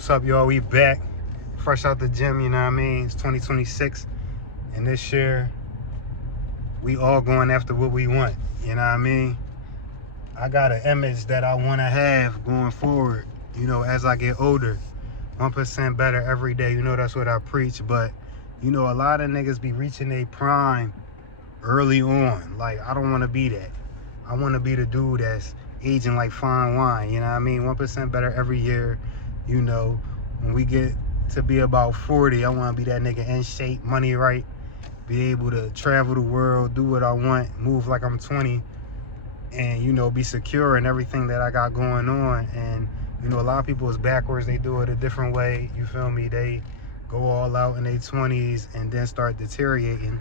What's up, y'all? We back. Fresh out the gym, you know what I mean? It's 2026. And this year, we all going after what we want. You know what I mean? I got an image that I want to have going forward, as I get older. 1% better every day. That's what I preach. But, a lot of niggas be reaching their prime early on. Like, I don't want to be that. I want to be the dude that's aging like fine wine. You know what I mean? 1% better every year. When we get to be about 40, I want to be that nigga in shape, money right, be able to travel the world, do what I want, move like I'm 20, and, be secure in everything that I got going on. And, a lot of people is backwards. They do it a different way. You feel me? They go all out in their 20s and then start deteriorating,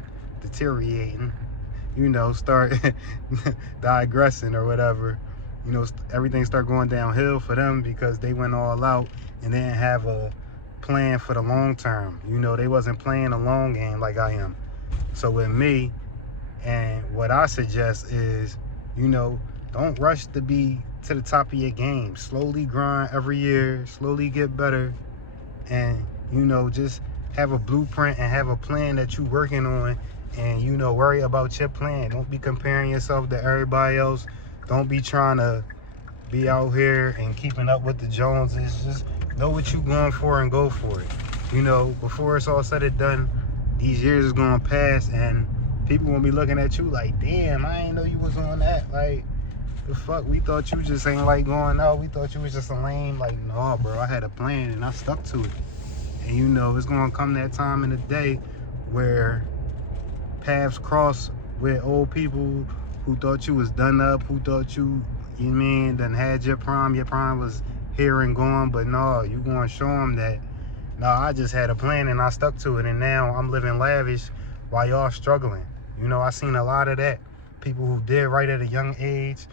start digressing or whatever. Everything start going downhill for them because they went all out and they didn't have a plan for the long term. They wasn't playing the long game like I am. So with me, and what I suggest is, don't rush to be to the top of your game. Slowly grind every year, slowly get better, and, just have a blueprint and have a plan that you working on, and, worry about your plan. Don't be comparing yourself to everybody else. Don't be trying to be out here and keeping up with the Joneses. Just know what you going for and go for it. Before it's all said and done, these years is going to pass and people gonna be looking at you like, damn, I ain't know you was on that. Like, the fuck, we thought you just ain't like going out. We thought you was just a lame. Like, no, bro, I had a plan and I stuck to it. And it's gonna come that time in the day where paths cross with old people who thought you was done up, who thought you done had your prime was here and gone. But no, you gonna show them that, no, I just had a plan and I stuck to it, and now I'm living lavish while y'all struggling. I seen a lot of that. People who did right at a young age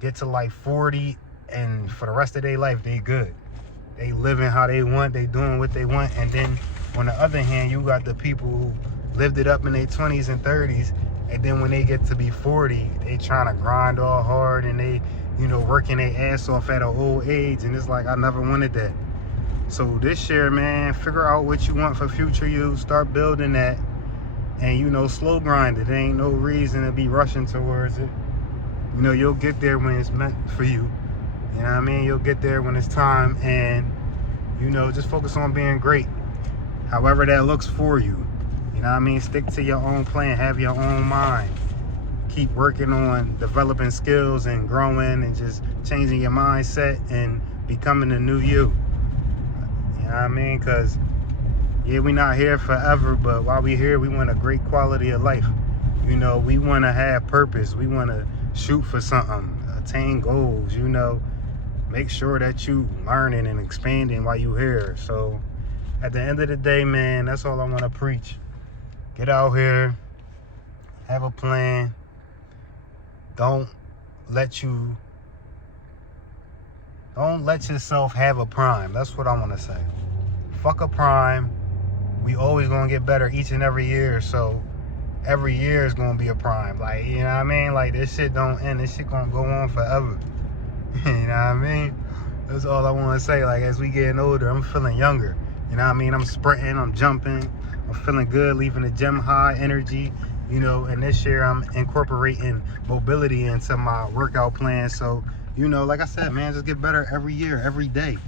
get to like 40, and for the rest of their life, they good. They living how they want, they doing what they want. And then on the other hand, you got the people who lived it up in their 20s and 30s, and then when they get to be 40, they trying to grind all hard and they, working their ass off at an old age. And it's like, I never wanted that. So this year, man, figure out what you want for future you. Start building that. And, slow grind it. There ain't no reason to be rushing towards it. You'll get there when it's meant for you. You know what I mean? You'll get there when it's time. And, just focus on being great. However that looks for you. You know what I mean? Stick to your own plan. Have your own mind. Keep working on developing skills and growing and just changing your mindset and becoming the new you. You know what I mean? Because, yeah, we not here forever, but while we here, we want a great quality of life. We want to have purpose. We want to shoot for something, attain goals, make sure that you learning and expanding while you here. So at the end of the day, man, that's all I want to preach. Get out here, have a plan. Don't let yourself have a prime. That's what I want to say. Fuck a prime. We always gonna get better each and every year, so every year is gonna be a prime. Like, you know what I mean? Like, this shit don't end. This shit gonna go on forever. You know what I mean? That's all I want to say. Like, as we getting older, I'm feeling younger. You know what I mean? I'm sprinting, I'm jumping, I'm feeling good, leaving the gym high energy. And this year I'm incorporating mobility into my workout plan. So, like I said, man, just get better every year, every day.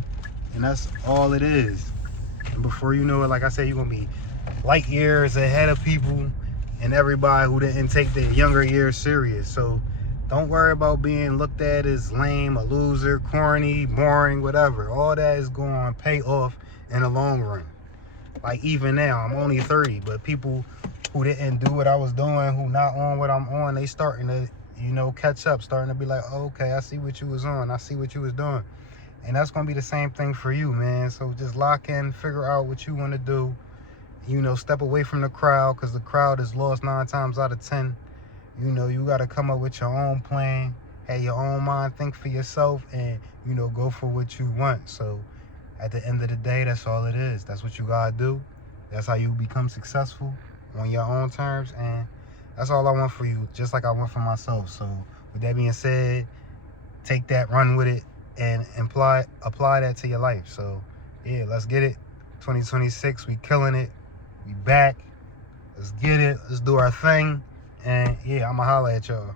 And that's all it is. And before you know it, like I said, you're going to be light years ahead of people and everybody who didn't take their younger years serious. So don't worry about being looked at as lame, a loser, corny, boring, whatever. All that is going to pay off in the long run. Like, even now, I'm only 30, but people who didn't do what I was doing, who not on what I'm on, they starting to, catch up, starting to be like, oh, okay, I see what you was on. I see what you was doing. And that's going to be the same thing for you, man. So just lock in, figure out what you want to do. Step away from the crowd, because the crowd is lost 9 times out of 10. You got to come up with your own plan, have your own mind, think for yourself, and, go for what you want. So at the end of the day, that's all it is. That's what you got to do. That's how you become successful on your own terms. And that's all I want for you, just like I want for myself. So with that being said, take that, run with it, and apply that to your life. So yeah, let's get it. 2026, we killing it. We back. Let's get it. Let's do our thing. And yeah, I'ma holla at y'all.